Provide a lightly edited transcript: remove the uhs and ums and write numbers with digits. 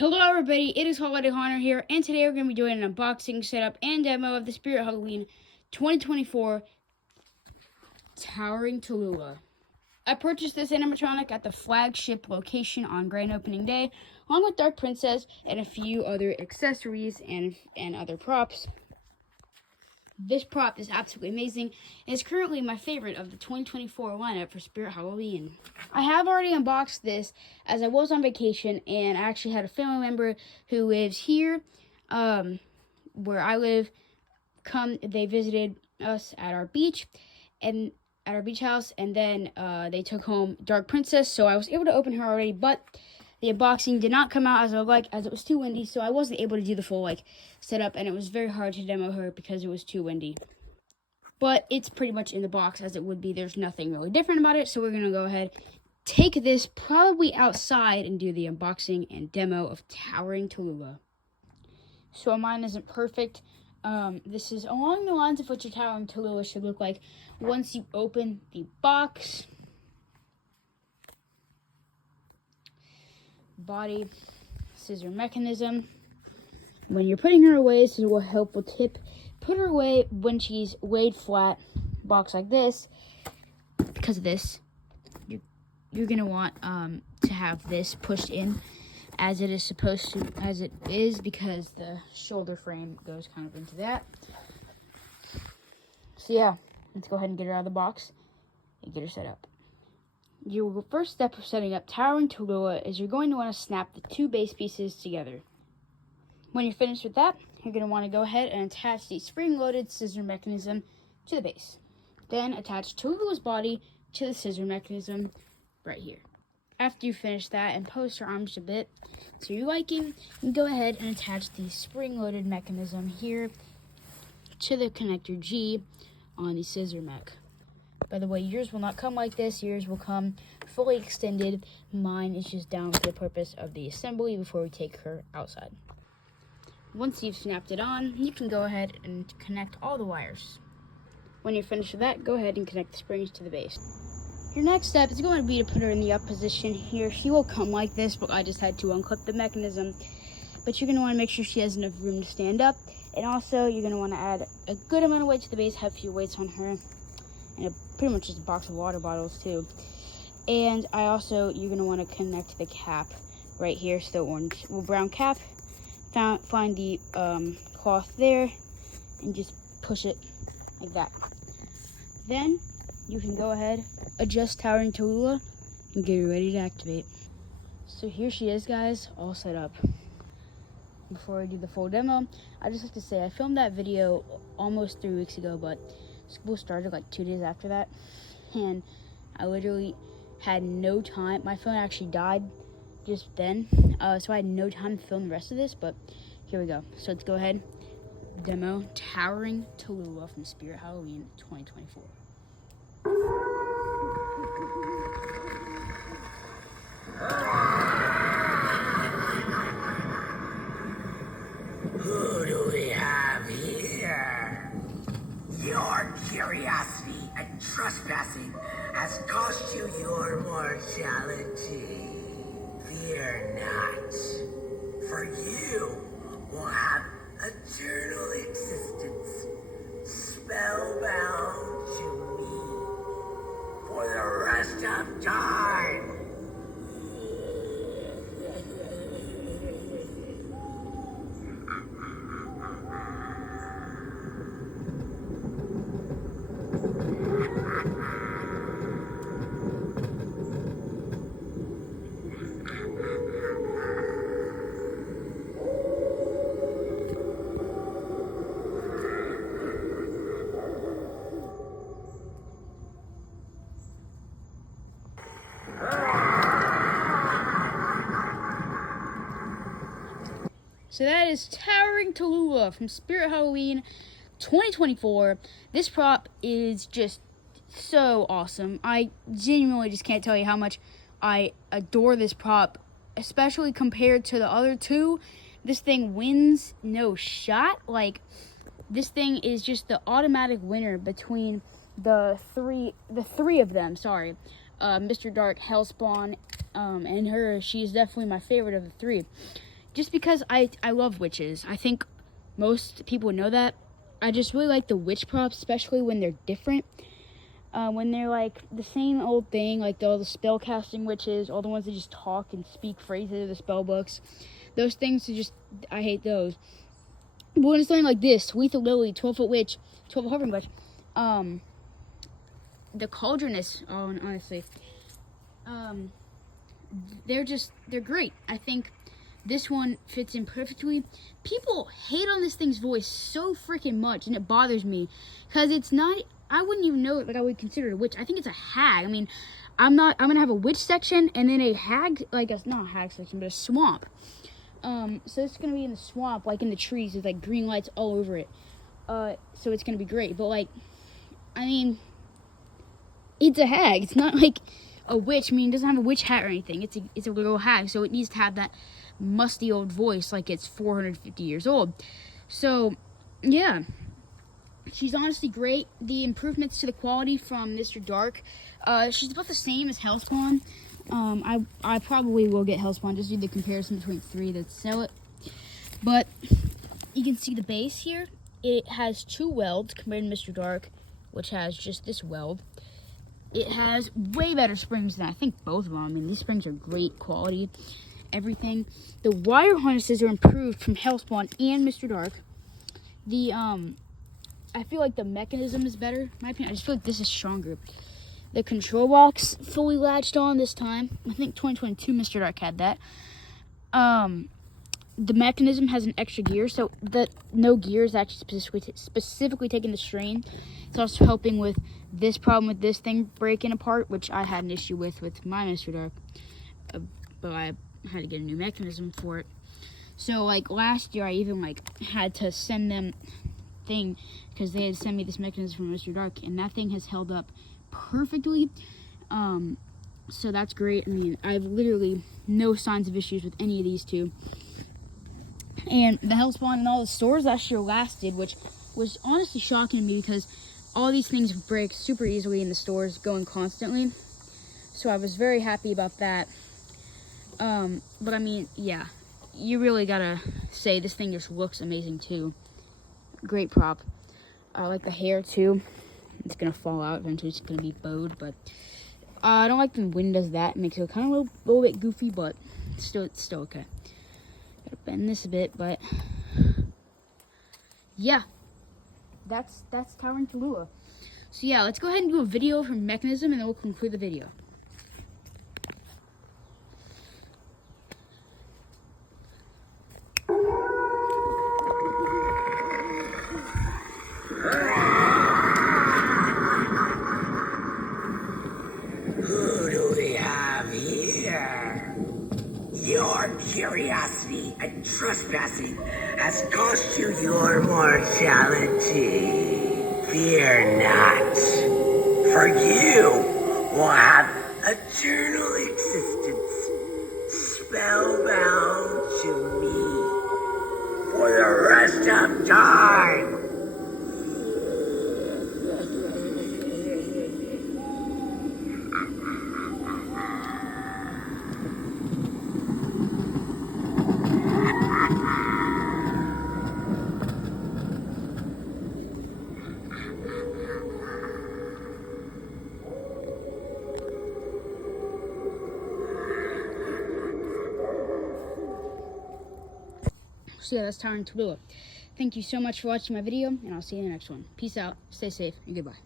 Hello everybody, it is Holiday Hunter here, and today we're going to be doing an unboxing, setup, and demo of the Spirit Halloween 2024 Towering TALLULAH. I purchased this animatronic at the flagship location on grand opening day, along with Dark Princess and a few other accessories and other props. This prop is absolutely amazing and is currently my favorite of the 2024 lineup for Spirit Halloween. I have already unboxed this as I was on vacation, and I actually had a family member who lives here where I live. They visited us at our beach and at our beach house, and then they took home Dark Princess, so I was able to open her already, but the unboxing did not come out as I would like, as it was too windy, so I wasn't able to do the full setup, and it was very hard to demo her because it was too windy. But it's pretty much in the box as it would be. There's nothing really different about it, so we're gonna go ahead, take this probably outside, and do the unboxing and demo of Towering TALLULAH. So mine isn't perfect. This is along the lines of what your Towering TALLULAH should look like once you open the box. Body, scissor mechanism. When you're putting her away, this is a helpful tip. Put her away when she's laid flat, box like this. Because of this, you're gonna want to have this pushed in as it is supposed to, as it is, because the shoulder frame goes kind of into that. So yeah, let's go ahead and get her out of the box and get her set up. Your first step of setting up Towering TALLULAH is you're going to want to snap the two base pieces together. When you're finished with that, you're going to want to go ahead and attach the spring-loaded scissor mechanism to the base. Then attach TALLULAH's body to the scissor mechanism right here. After you finish that and post her arms a bit to your liking, you can go ahead and attach the spring-loaded mechanism here to the connector G on the scissor mech. By the way, yours will not come like this. Yours will come fully extended. Mine is just down for the purpose of the assembly before we take her outside. Once you've snapped it on, you can go ahead and connect all the wires. When you're finished with that, go ahead and connect the springs to the base. Your next step is going to be to put her in the up position here. She will come like this, but I just had to unclip the mechanism. But you're going to want to make sure she has enough room to stand up. And also, you're going to want to add a good amount of weight to the base, have a few weights on her. And pretty much just a box of water bottles too. And you're going to want to connect the cap right here, so the orange or brown cap. Find the cloth there and just push it like that. Then you can go ahead, adjust Towering TALLULAH, and get her ready to activate. So here she is, guys, all set up. Before I do the full demo, I just have to say I filmed that video almost 3 weeks ago, but school started like 2 days after that, and I literally had no time. My phone actually died just then, so I had no time to film the rest of this, but here we go. So let's go ahead, demo Towering TALLULAH from Spirit Halloween 2024. Who do we have here? Your curiosity and trespassing has cost you your mortality. Fear not, for you will have eternal existence, spellbound to me for the rest of time. So that is Towering TALLULAH from Spirit Halloween 2024. This prop is just so awesome. I genuinely just can't tell you how much I adore this prop, especially compared to the other two. This thing wins no shot. Like, this thing is just the automatic winner between the three of them. Sorry, Mr. Dark, Hellspawn, and her. She is definitely my favorite of the three. just because I love witches. I think most people know that. I just really like the witch props, especially when they're different. When they're like the same old thing, like all the spell casting witches, all the ones that just talk and speak phrases of the spell books. Those things are just, I hate those. But when it's something like this, Letha Lily, 12-foot witch, 12-foot hovering witch, the cauldroness, honestly, they're great. I think this one fits in perfectly. People hate on this thing's voice so freaking much, and it bothers me, because it's not, I wouldn't even know it, like I would consider it a witch. I think it's a hag. I mean, I'm gonna have a witch section, and then a hag, like a, not a hag section, but a swamp. So it's gonna be in the swamp, like in the trees, with like green lights all over it. So it's gonna be great. But like, I mean, it's a hag. It's not like a witch. I mean, it doesn't have a witch hat or anything. It's a little hag, so it needs to have that musty old voice, like it's 450 years old. So yeah, she's honestly great. The improvements to the quality from Mr. Dark, she's about the same as Hellspawn. I probably will get Hellspawn, just do the comparison between 3 that sell it. But you can see the base here. It has 2 welds compared to Mr. Dark, which has just this weld. It has way better springs than I think both of them. I mean, these springs are great quality, everything. The wire harnesses are improved from Hellspawn and Mr. Dark. The I feel like the mechanism is better, in my opinion. I just feel like this is stronger. The control box fully latched on this time. I think 2022 Mr. Dark had that. The mechanism has an extra gear, so the no gear is actually specifically taking the strain. It's also helping with this problem with this thing breaking apart, which I had an issue with my Mr. Dark. But I had to get a new mechanism for it. So like last year, I even like had to send them thing because they had sent me this mechanism from Mr. Dark, and that thing has held up perfectly. So that's great. I mean, I have literally no signs of issues with any of these two. And the Hellspawn in all the stores last year lasted, which was honestly shocking to me because all these things break super easily in the stores going constantly. So I was very happy about that. But I mean, yeah, you really gotta say this thing just looks amazing too. Great prop. I like the hair too. It's gonna fall out eventually. It's gonna be bowed, but I don't like when the wind does that. It makes it kind of a little bit goofy, but it's still okay. Gotta bend this a bit, but yeah, that's Towering TALLULAH. So yeah, let's go ahead and do a video from mechanism, and then we'll conclude the video. Who do we have here? Your curiosity and trespassing has cost you your mortality. Fear not, for you will have eternal existence, spellbound to me for the rest of time. So yeah, that's Towering TALLULAH. Thank you so much for watching my video, and I'll see you in the next one. Peace out, stay safe, and goodbye.